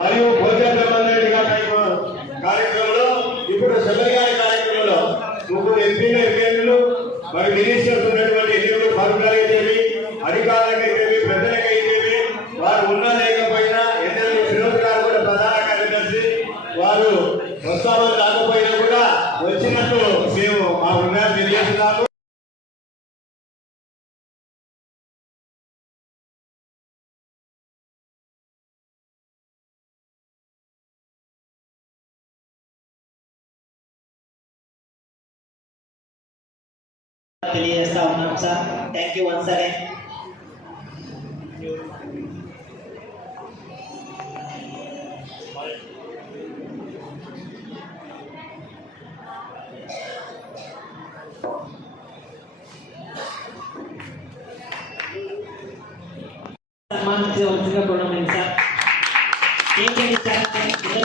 మరియు భోజన సంబంధించిన కార్యక్రమంలో ఇప్పుడు శబరి గారి కార్యక్రమంలో ముగ్గురు ఎంపీలు ఎమ్మెల్యేలు మరి మినిస్టర్స్ ఉన్నటువంటి ఎన్నికలు పాల్గొనగలిగేవి అధికారులకైతేవి వారు ఉన్నా లేకపోయినా ఎన్నెల్లు వినోద్ గారు కూడా ప్రధాన కార్యదర్శి వారు వస్తామని రాకపోయినా కూడా వచ్చినట్టు మేము మా ఉన్నారు తెలియజేస్తున్నాము. తెలియజేస్తా ఉన్నాం sir thank you once again సన్మానించవలసిందిగా కోరడం సార్ ఏం చేయండి సార్ ఇద్దరు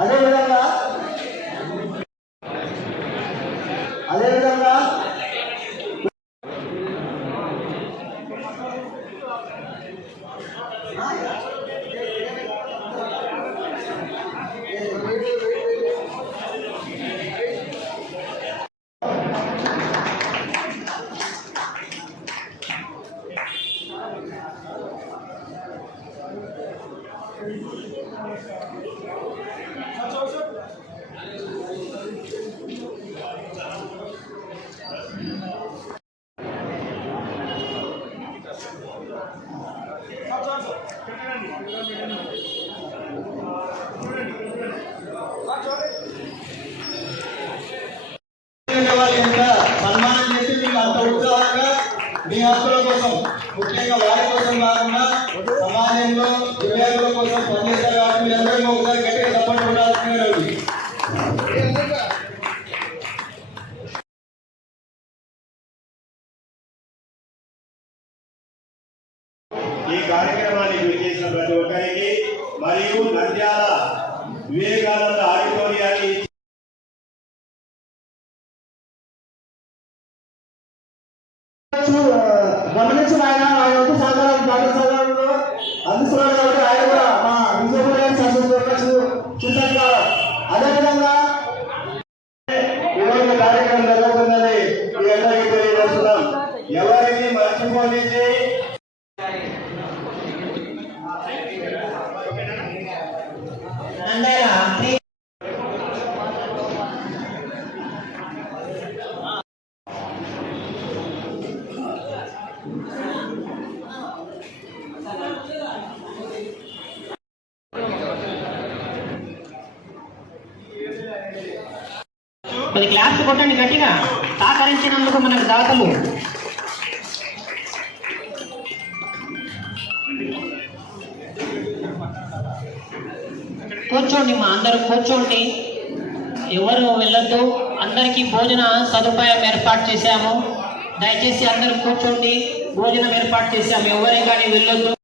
అదేవిధంగా మీ హక్కుల కోసం ముఖ్యంగా వారి కోసం కాకుండా సమాజంలో దివ్యాంగుల కోసం పనిచేస్తారు కాబట్టి మీరందరూ ఒకసారి శాతము కూర్చోండి మా అందరూ కూర్చోండి. ఎవరు వెళ్ళొద్దు. అందరికీ భోజన సదుపాయం ఏర్పాటు చేశాము. దయచేసి అందరూ కూర్చోండి. భోజనం ఏర్పాటు చేశాము. ఎవరే కానీ వెళ్ళొద్దు.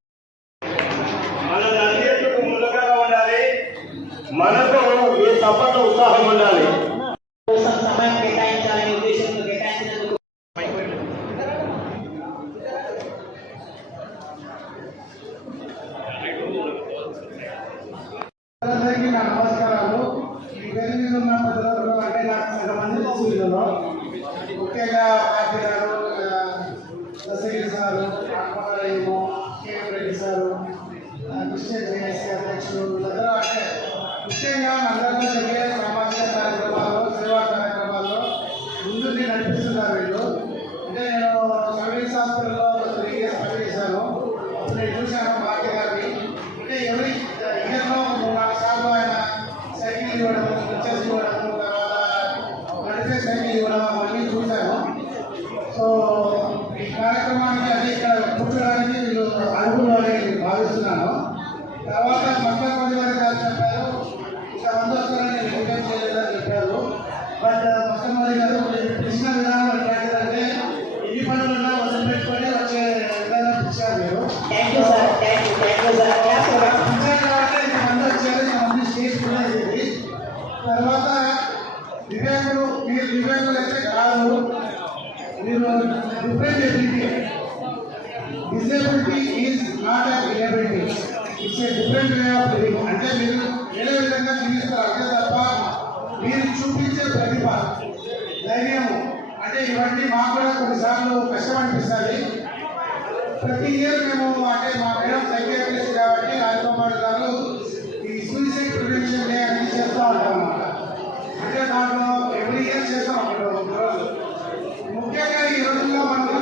ప్రతిభ అంటే మీరు వేరే విధంగా జీవిస్తారు అంతే తప్ప మీరు చూపించే ప్రతిభ ధైర్యం అంటే ఇవన్నీ మాకు కూడా కొన్నిసార్లు కష్టం అనిపిస్తుంది ప్రతి ఇయర్ మేము అంటే మా మేడం సెక్రటరీస్ కాబట్టి రాజకుమార్ గారు ఈ సూసైడ్ ప్రివెన్షన్ డే అనేది చేస్తూ ఉంటాం అంటే దాంట్లో ఎవ్రీ ఇయర్ చేస్తాం ముఖ్యంగా ఈ రోజుల్లో మనం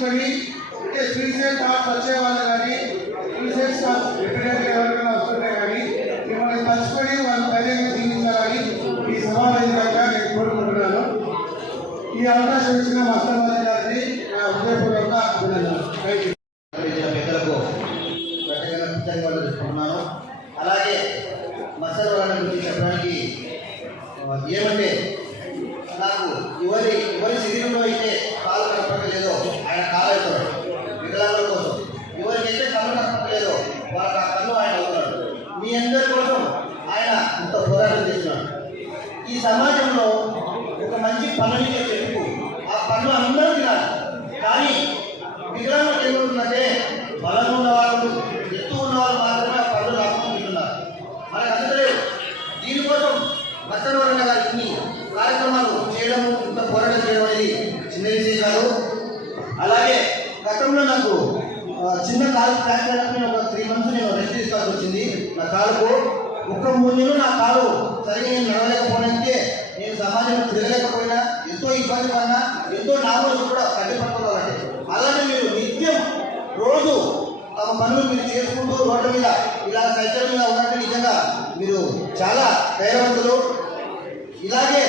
తీసుకొని అంటే ప్రిన్సెంట్ ఆఫ్ వచ్చేవాళ్ళు కానీ ప్రిన్సెంట్ ఆఫ్ రిప్రజెంట్ ఎవరికైనా వస్తుంటే కానీ మిమ్మల్ని తలుచుకొని రోడ్డు మీద ఇలా సైకిల్ మీద ఉన్నట్టు నిజంగా మీరు చాలా ధైర్యవంతులు ఇలాగే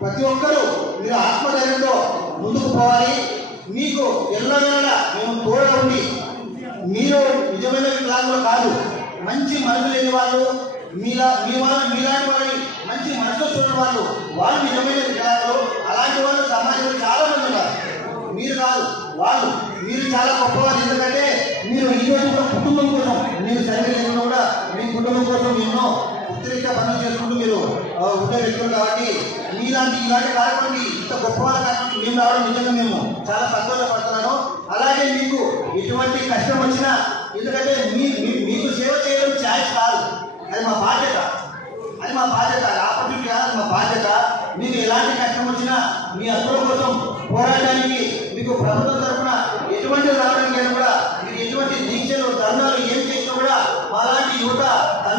ప్రతి ఒక్కరూ మీరు ఆత్మధైర్యంతో ముందుకు పోవాలి. మీకు ఎల్లవేళ మేము తోడ ఉండి మీరు నిజమైన విలాంగులు కాదు మంచి మనసు లేని వాళ్ళు మీలా మీ వాళ్ళ మీలాంటి వాళ్ళని మంచి మనసు చూడని వాళ్ళు వాళ్ళు నిజమైన విలాంగులు అలాంటి వాళ్ళు సమాజంలో చాలా మంది ఉన్నారు. మీరు కాదు వాళ్ళు మీరు చాలా గొప్పవారు. ఎందుకంటే కుటుంబం కోసం ఎన్నో ఉత్తరీక్ష పనులు చేసుకుంటూ మీరు ఉండే వ్యక్తులు కాబట్టి మీలాంటి ఇలాంటి కాకుండా ఇంత గొప్ప వాళ్ళు మేము రావడం నిజంగా మేము చాలా సంతోషపడుతున్నాను అలాగే మీకు ఎటువంటి కష్టం వచ్చినా ఎందుకంటే మీ మీకు సేవ చేయడం ఛాయిస్ కాదు. అది మా బాధ్యత. అది మా బాధ్యత. ఆపర్చునిటీ కాదు మా బాధ్యత. మీకు ఎలాంటి కష్టం వచ్చినా మీ అందరం కోసం పోరాటానికి మీకు ప్రభుత్వం తరఫున ఎటువంటి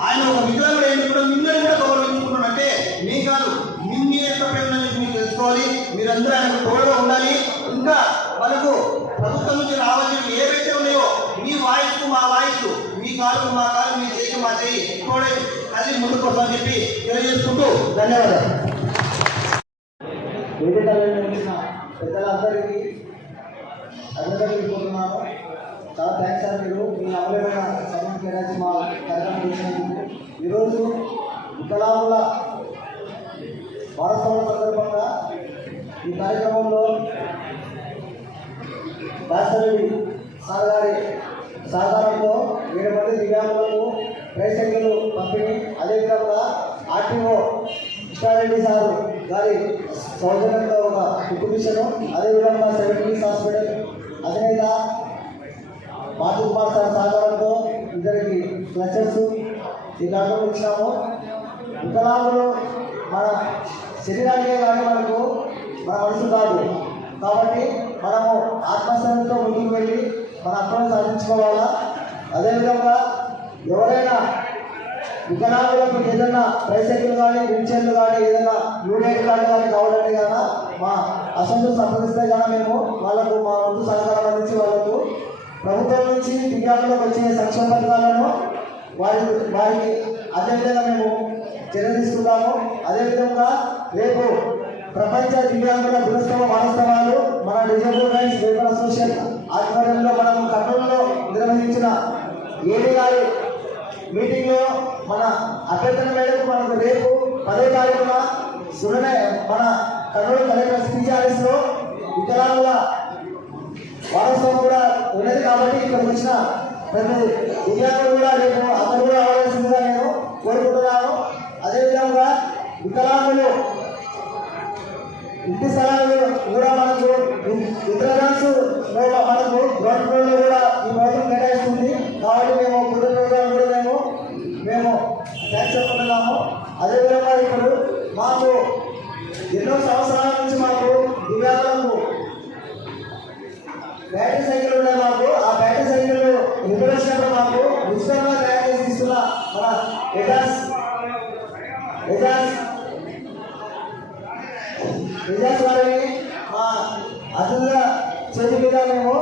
ఆయన ఒక వికలాంగుడు అయిన కూడా మిమ్మల్ని కూడా గౌరవించుకున్నాడు అంటే మీ కాదు మీ మీద ఎంత ప్రేమ మీరు తెలుసుకోవాలి మీరందరూ ఆయన తోడుగా ఉండాలి. ఇంకా మనకు ప్రభుత్వం నుంచి రావాల్సినవి ఏవైతే ఉన్నాయో మీ వాయిస్కు మా వాయిస్ మీ కాలు మా కాలు మీ చేయి మా చేయి తోడే అది ముందుకు వస్తామని చెప్పి తెలియజేసుకుంటూ ధన్యవాదాలు. వేదికలో నిలిచిన పెద్దలందరికీ అభినందనలు చాలా థ్యాంక్స్ సార్ మీరు. మీ అమూల్యమైన సమయం కేటాయించి మా కార్యక్రమం చేసినందుకు. ఈరోజు వికలాంగుల వారసత్వం సందర్భంగా ఈ కార్యక్రమంలో భాస్కరుడి సార్ గారి సహకారంతో ఏడు మంది దివ్యాంగులకు ప్రైసైకిళ్ళు పంపిణీ. అదేవిధంగా ఆర్టీఓ కృష్ణారెడ్డి సార్ గారి సౌజన్యంగా ఒక కుటుంబిషను అదేవిధంగా సెవెంటీ క్లచర్స్ ఈ కార్యక్రమం వికలాంగులు మన శరీరానికే కానీ మనకు మన మనసు కాదు. కాబట్టి మనము ఆత్మస్థైర్యంతో ముందుకు వెళ్ళి మన హక్కులను సాధించుకోవాలా? అదేవిధంగా ఎవరైనా వికలాంగులకు ఏదైనా ట్రైసైకిల్ కానీ వీల్చైర్లు కానీ ఏదైనా యూనిట్ కార్డు కానీ కావాలంటే కదా మా అసెంబ్లీ సంప్రదిస్తే కానీ మేము వాళ్ళకు మా ముందు సహకారం అందించి వాళ్ళకు ప్రభుత్వం నుంచి దివ్యాంగులకు వచ్చే సంక్షేమ పథకాలను వారి వారికి అదేవిధంగా మేము చర్య తీసుకుంటాము అదేవిధంగా రేపు ప్రపంచ దివ్యాంగుల దినోత్సవ వారోత్సవాలు మన డిజేబుల్ రైట్స్ వెల్ఫేర్ అసోసియేషన్ ఆధ్వర్యంలో మనము కర్నూలులో నిర్వహించిన ఏడీ గారి మీటింగ్లో మన అభ్యర్థన మేరకు మనకు రేపు పదో తారీఖున సురనే మన కర్నూలు కలెక్టర్ స్పీచ్ వికలాంగుల వారోత్సవం కూడా ఉన్నది కాబట్టి ఇక్కడ వచ్చిన ప్రతి దివ్యాంగులు కూడా రేపు అందరూ కూడా అవ్వాల్సిందిగా నేను కోరుకుంటున్నాను. అదేవిధంగా వికలాంగులు ఇంటి స్థలాలు కూడా మనకు ఇంద్రధన్స్ మనకు గ్రౌండ్ ఫ్లోర్లో కూడా ఈ ప్రభుత్వం కేటాయిస్తుంది. కాబట్టి మేము కుటుంబం కూడా మేము మేము థ్యాంక్స్ చెప్పుకుంటున్నాము అదేవిధంగా ఇప్పుడు మాకు ఎన్నో సంవత్సరాల నుంచి మాకు దివ్యాంగులకు బ్యాటరీ సైకిల్ ఉన్నాయి మాకు ఆ బ్యాటరీ సైకిల్ మాకు ఉచితంగా తయారు చేసి ఇస్తున్న మన ఎజాస్ ఎజాస్ ఎజాస్ వారిని మా అతిథిగా చేతి మీద మేము